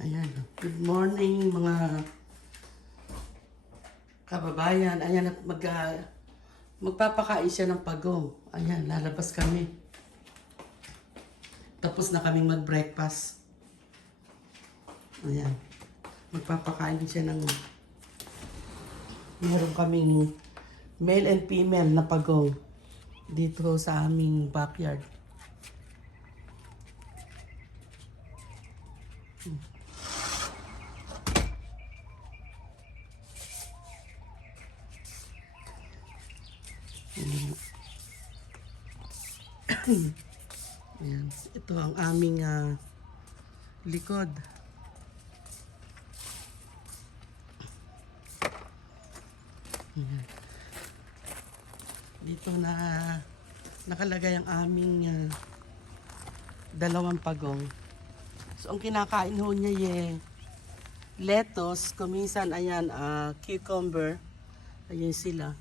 Ayan. Good morning mga kababayan. Ayan, at magpapakain siya ng pagong. Ayan, lalabas kami. Tapos na kaming mag-breakfast. Ayan. Magpapakain siya ng... Meron kaming male and female na pagong dito sa aming backyard. Ayan. Ito ang aming likod. Ayan. Dito na nakalagay ang aming dalawang pagong. So ang kinakain ho niya lettuce, kuminsan ayan cucumber. Ayan sila.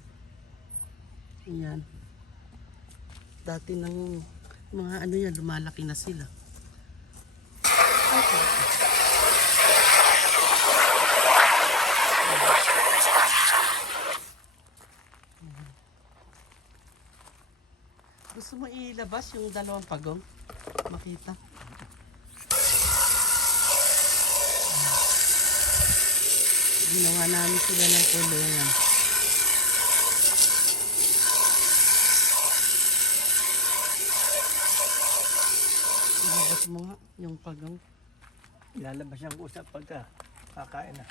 Ayan. Dati ng mga ano yan, lumalaki na sila. Okay. Gusto mo ilabas yung dalawang pagong? Makita. Ginawa namin sila ng kulungan. Ilabas mo nga yung pagong. Ilalabas niyang usap pagka kakain na.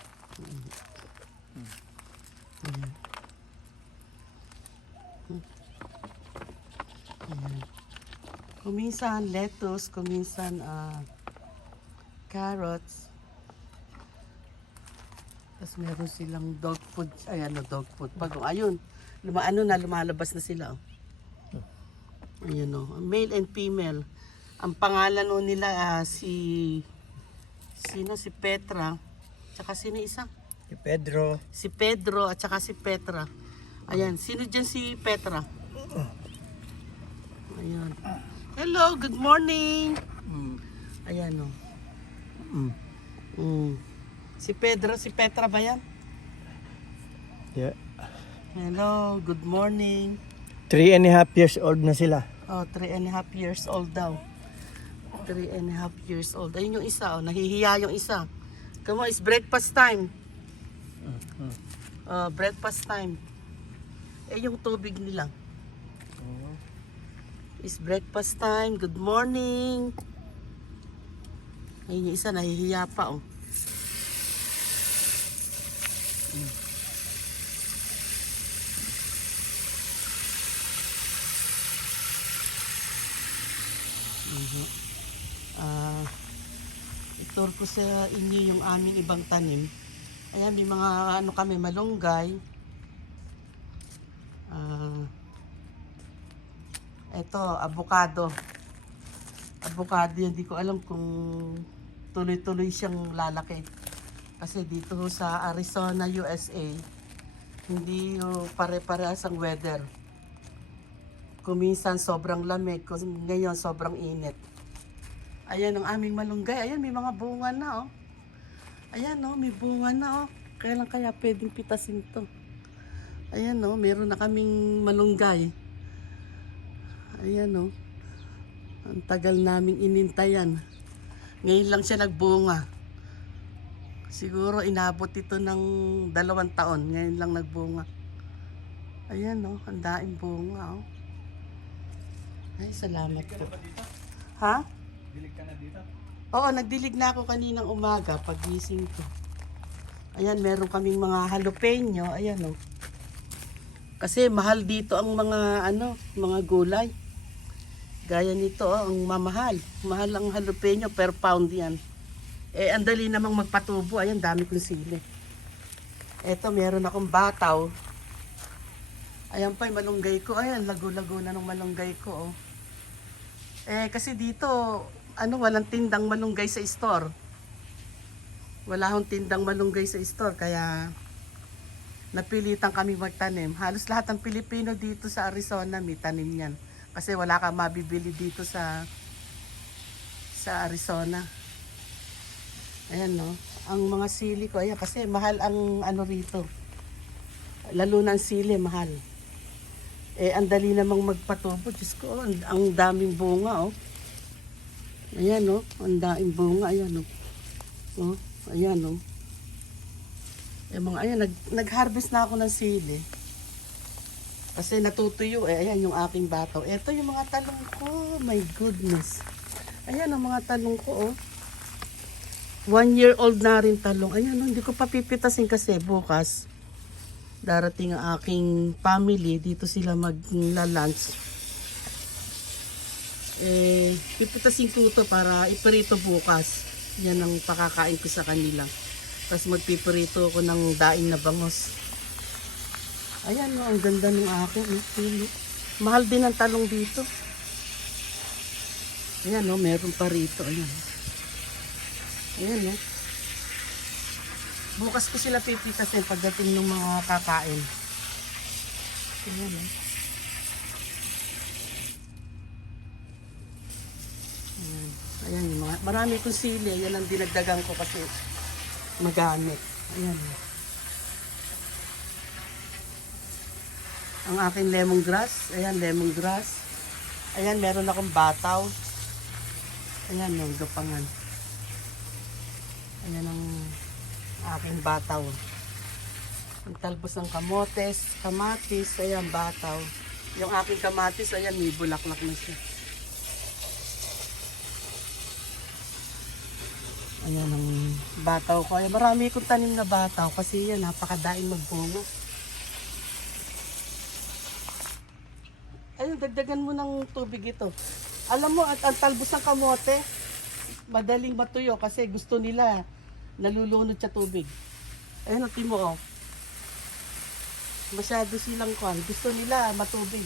Ayan. Ayan. Kuminsan lettuce, kuminsan carrots. Tapos meron silang dog food. Ayan o, dog food. Pagong, ayun. Lumalabas na sila. Oh. Ayan o, male and female. Ang pangalan o nila si Petra. Tsaka sino isa? Si Pedro. Si Pedro at saka si Petra. Ayan, sino dyan si Petra? Ayan. Hello, good morning. Ayan o. Si Petra ba yan? Yeah. Hello, good morning. 3.5 years old na sila. Oh, 3.5 years old daw. 3.5 years old. Ayun yung isa, oh. Nahihiya yung isa. Come on, it's breakfast time. Breakfast time. Yung tubig nila. It's breakfast time. Good morning. Ayun yung isa, nahihiya pa, oh. Itur ko sa inyo yung aming ibang tanim. Ayan, may mga ano kami, malunggay. Ito, avocado. Avocado, hindi ko alam kung tuloy-tuloy siyang lalaki. Kasi dito sa Arizona, USA, hindi pare-parehas ang weather. Kuminsan sobrang lamig, ngayon sobrang init. Ayan ang aming malunggay. Ayan, may mga bunga na, oh. Ayan, oh, may bunga na, oh. Kailan kaya pwedeng pitasin to? Ayan, oh, meron na kaming malunggay. Ayan, oh. Ang tagal naming inintayan. Ngayon lang siya nagbunga. Siguro inabot ito ng 2 taon. Ngayon lang nagbunga. Ayan, oh, ang daing bunga, oh. Ay, salamat po. Ha? Dilig ka na dito? Oo, nagdilig na ako kaninang umaga pagising ko. Ayan, meron kaming mga jalapeno. Ayan, oh. Kasi mahal dito ang mga gulay. Gaya nito, oh, ang mamahal. Mahal ang jalapeno per pound yan. Ang dali namang magpatubo. Ayan, dami kong sili. Eto, meron akong bataw. Ayan pa, yung malunggay ko. Ayan, lago-lago na ng malunggay ko, oh. Kasi dito, walang tindang malunggay sa store. Wala akong tindang malunggay sa store, kaya napilitan kami magtanim. Halos lahat ng Pilipino dito sa Arizona may tanim yan. Kasi wala kang mabibili dito sa Arizona. Ayan no. Ang mga sili ko, ayan kasi mahal ang ano rito. Lalo na ang sili, mahal. Eh, ang dali namang magpatubo. Diyos ko, ang daming bunga, oh. Ayan, oh. Ang daming bunga, ayan, oh. Oh, ayan, oh. Eh, mga, ayan, nag-harvest na ako ng sili. Kasi natutuyo, eh. Ayan, yung aking bataw. Ito yung mga talong ko. My goodness. Ayan, ang mga talong ko, oh. 1-year-old na rin talong. Ayan, oh, hindi ko pa pipitasin kasi bukas darating ang aking family, dito sila magla-lunch. Eh, pipitasin ko ito para iprito bukas. Yan ang pakakain ko sa kanila. Tapos magpiprito ako ng daing na bangos. Ayan, no, ang ganda ng akin. No, pili. Mahal din ang talong dito. Ayan, no, meron pa rito. Ayan. Ayan, no. Bukas ko sila pipitasin pagdating ng mga kakain. Ayan, eh. Ayan. Ayan yung mga, marami kong sili. Ayan ang dinagdagan ko kasi magamit. Ayan. Ang aking lemongrass. Ayan, lemongrass. Ayan, meron akong bataw. Ayan, yung gapangan. Ayan ang aking bataw. Ang talbos ng kamotes, kamatis, ayan bataw. Yung aking kamatis, ayan may bulaklak na siya. Ayan ang bataw ko. Ayan, marami akong tanim na bataw kasi yan, napakadaing magbunga. Ayun, dagdagan mo ng tubig ito. Alam mo, at ang talbos ng kamote, madaling matuyo kasi gusto nila nalulunod sa tubig. Ayun, natin mo, oh. Masyado silang kwan. Gusto nila matubig.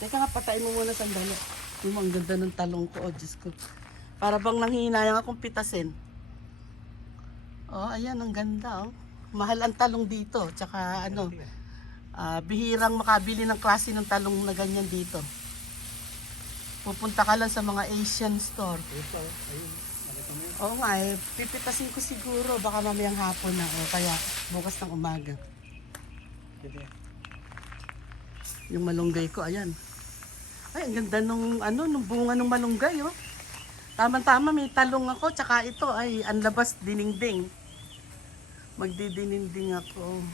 Teka nga, patayin mo muna sandali. Yung ang ganda ng talong ko, oh, Diyos ko. Para bang nanghihinayang akong pitasin. Oh, ayan, ang ganda, oh. Mahal ang talong dito. Tsaka, ano, bihirang makabili ng klase ng talong na ganyan dito. Pupunta ka lang sa mga Asian store. Oo nga, eh, pipitasin ko siguro. Baka mamayang hapon na, o kaya bukas ng umaga. Yung malunggay ko, ayan. Ay, ang ganda nung, ano, nung bunga ng malunggay, oh. Tama-tama, may talong ako, tsaka ito, ay, ang labas, dininding. Magdidininding ako.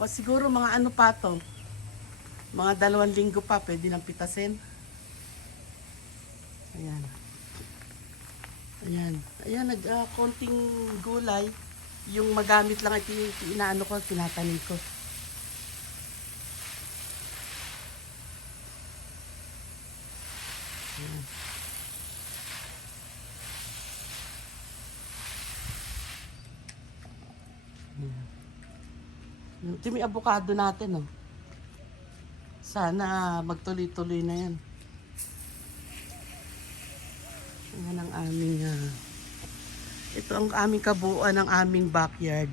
Kasi siguro mga ano pa to, mga 2 linggo pa, pwede nang pitasin. Ayan. Ayan. Ayan, konting gulay. Yung magamit lang ito, inaano ko, tinatanim ko. Ayan. Ito may avocado natin, oh. Sana magtuloy-tuloy na yan. Ayan ang aming, ito ang aming kabuuan ng aming backyard.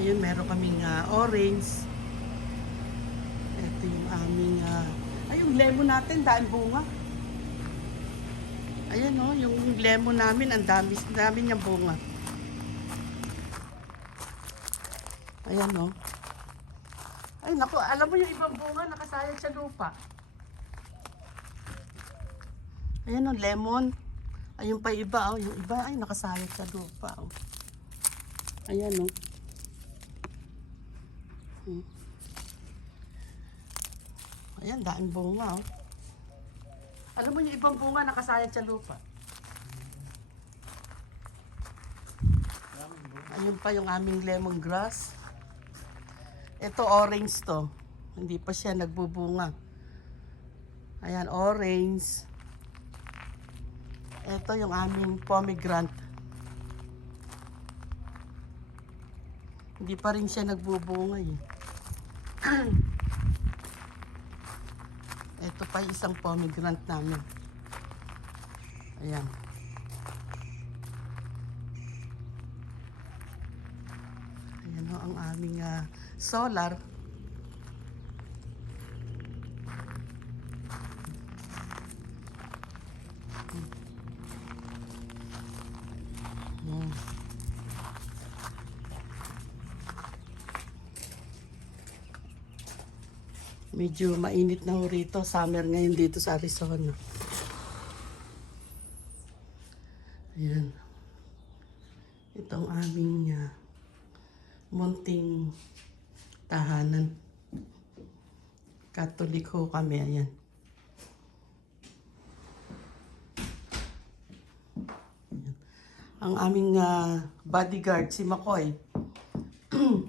Ayun, meron kaming orange. Ito yung aming, yung lemon natin, daan bunga. Ayan, oh, yung lemon namin, ang dami niyang bunga. Ayan, oh. Ay, naku, alam mo yung ibang bunga, nakasayang sa lupa. Ayan, oh, lemon. Ayun pa iba, oh. Yung iba, ay, nakasayang sa lupa, oh. Ayan, oh. Ayan, daing bunga, oh. Alam mo yung ibang bunga nakasayang sa lupa. Ayun pa yung aming lemongrass. Ito orange to. Hindi pa siya nagbubunga. Ayan, orange. Ito yung aming pomegranate. Hindi Hindi pa rin siya nagbubunga eh. Ito pa yung isang pomegranate namin. Ayan. Ayan ho ang aming solar. Hmm. Medyo mainit na ho rito. Summer ngayon dito sa Arizona. Ayan. Ito ang aming munting tahanan. Catholic ho kami. Ayan. Ayan. Ang aming bodyguard, si Makoy.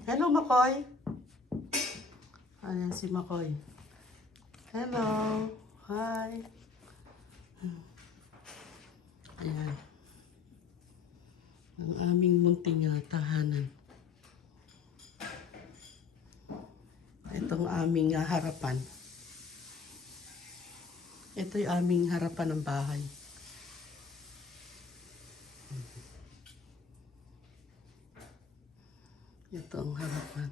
Hello, Makoy. Ayan si Makoy. Hello. Hi. Ayan. Ang aming munting tahanan. Itong aming harapan. Ito yung aming harapan ng bahay. Ito ang harapan.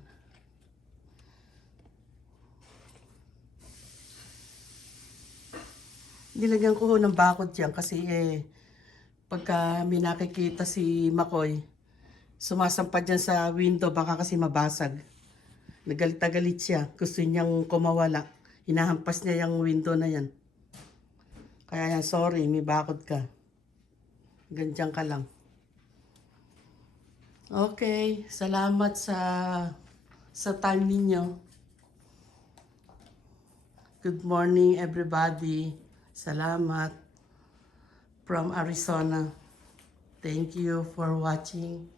Nilagyan ko ho ng bakod dyan kasi pagka may nakikita si Makoy, sumasampad dyan sa window baka kasi mabasag. Nagalit na galit siya. Gusto niyang kumawala. Hinahampas niya yung window na yan. Kaya yan, sorry, may bakod ka. Ganyan ka lang. Okay, salamat sa time ninyo. Good morning everybody. Salamat from Arizona. Thank you for watching.